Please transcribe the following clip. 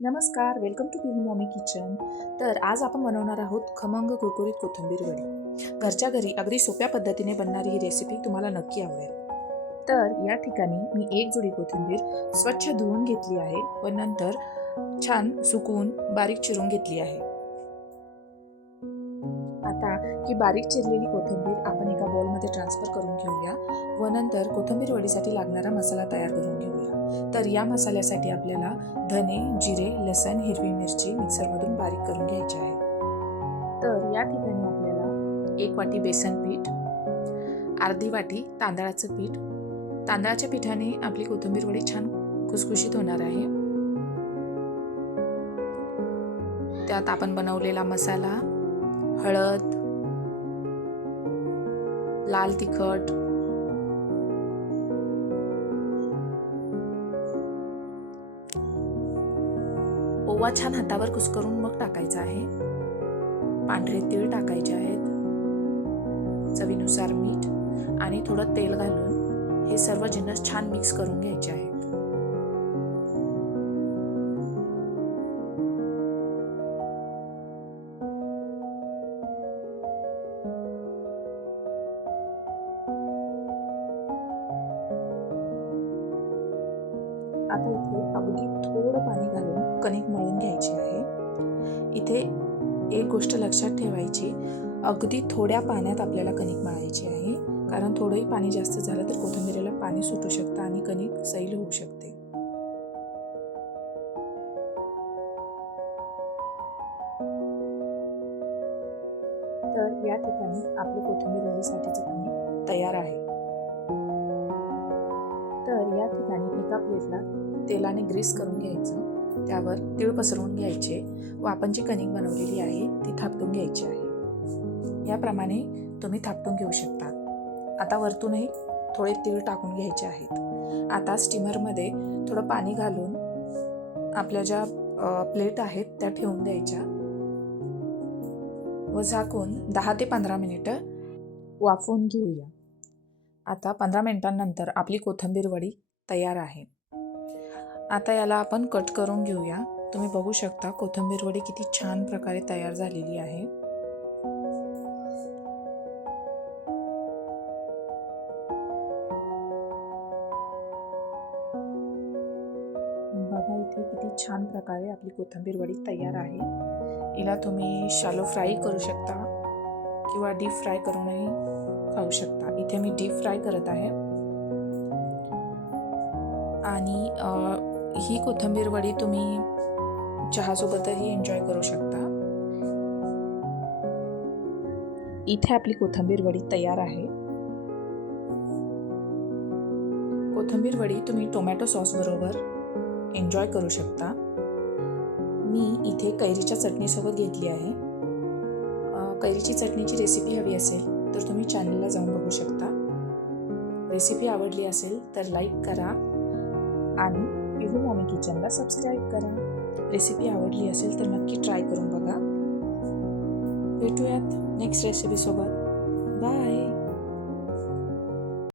नमस्कार, welcome to Pihu mommy kitchen. तर आज आपण बनवणार आहोत खमंग कुरकुरीत कोथिंबीर वडी. घरच्या घरी अगदी सोप्या पद्धतीने बनणारी ही रेसिपी तुम्हाला नक्की आवडेल. तर या ठिकाणी मी एक जुडी कोथिंबीर स्वच्छ धुवून घेतली आहे व नंतर छान सुकवून बारीक चिरून घेतली आहे. आता ही बारीक चिरलेली कोथिंबीर आपण एका बाउलमध्ये ट्रान्सफर करून घेऊया व नंतर कोथिंबीर वडीसाठी लागणारा मसाला तयार करून घेऊया. तर या मसाल्यासाठी आपल्याला धने, जिरे, लसण, हिरवी मिरची मिक्सरमधून बारीक करून घ्यायची आहे. तर या ठिकाणी आपल्याला 1 वाटी बेसन पीठ, अर्धी वाटी तांदळाचं पीठ. तांदळाच्या पिठाने आपली कोथिंबीर वडी छान खुसखुशीत होणार आहे. त्यात आपण बनवलेला मसाला, हळद, लाल तिखट, ओवा छान हातावर कुस्करून मग टाकायचा आहे. पांढरे तीळ टाकायचे आहेत, चवीनुसार मीठ आणि थोडं तेल घालून हे सर्व जिन्नस छान मिक्स करून घ्यायचे आहेत. आता इथे अगदी थोडं पाणी घालून कणिक मळून घ्यायची आहे. इथे एक गोष्ट लक्षात ठेवायची, अगदी थोड्या पाण्यात आपल्याला कणिक मळायची आहे, कारण थोडंही पाणी जास्त झालं तर कोथिंबीरीला पाणी सुटू शकतं आणि कणिक सैल होऊ शकते. तर या ठिकाणी आपले कोथिंबीर वडीसाठीचं कणिक तयार आहे. तर या ठिकाणी एका प्लेटला तेलाने ग्रीस करून घ्यायचं, त्यावर तीळ पसरवून घ्यायचे व आपण जी कणिक बनवलेली आहे ती थापटून घ्यायची आहे. याप्रमाणे तुम्ही थापटून घेऊ शकता. आता वरतूनही थोडे तीळ टाकून घ्यायचे आहेत. आता स्टीमरमध्ये थोडं पाणी घालून आपल्या ज्या प्लेट आहेत त्या ठेवून द्यायच्या व झाकून 10 ते 15 मिनिटं वाफवून घेऊया. आता 15 मिनिटांनंतर आपली कोथिंबीर वडी तयार आहे. आता याला आपण कट करून घेऊया. तुम्ही बघू शकता कोथिंबीर वडी किती छान प्रकारे तयार झालेली आहे. बघा इथे किती छान प्रकारे आपली कोथिंबीर वडी तयार आहे. हिला तुम्ही शॅलो फ्राय करू शकता किंवा डीप फ्राय करूनही खाऊ शकता. इथे मी डीप फ्राय करत आहे आणि ही कोथिंबीर वडी तुम्ही चहासोबतही एन्जॉय करू शकता. इथे आपली कोथिंबीर वडी तयार आहे. कोथिंबीर वडी तुम्ही टोमॅटो सॉस बरोबर एन्जॉय करू शकता. मी इथे कैरीच्या चटणीसोबत घेतली आहे. कैरीची चटणीची रेसिपी हवी असेल तर तुम्ही चॅनलला जाऊन बघू शकता. रेसिपी आवडली असेल तर लाईक करा आणि पिहू मॉमी किचनला सबस्क्राईब करा. रेसिपी आवडली असेल तर नक्की ट्राय करून बघा. भेटूयात नेक्स्ट रेसिपीसोबत. बाय.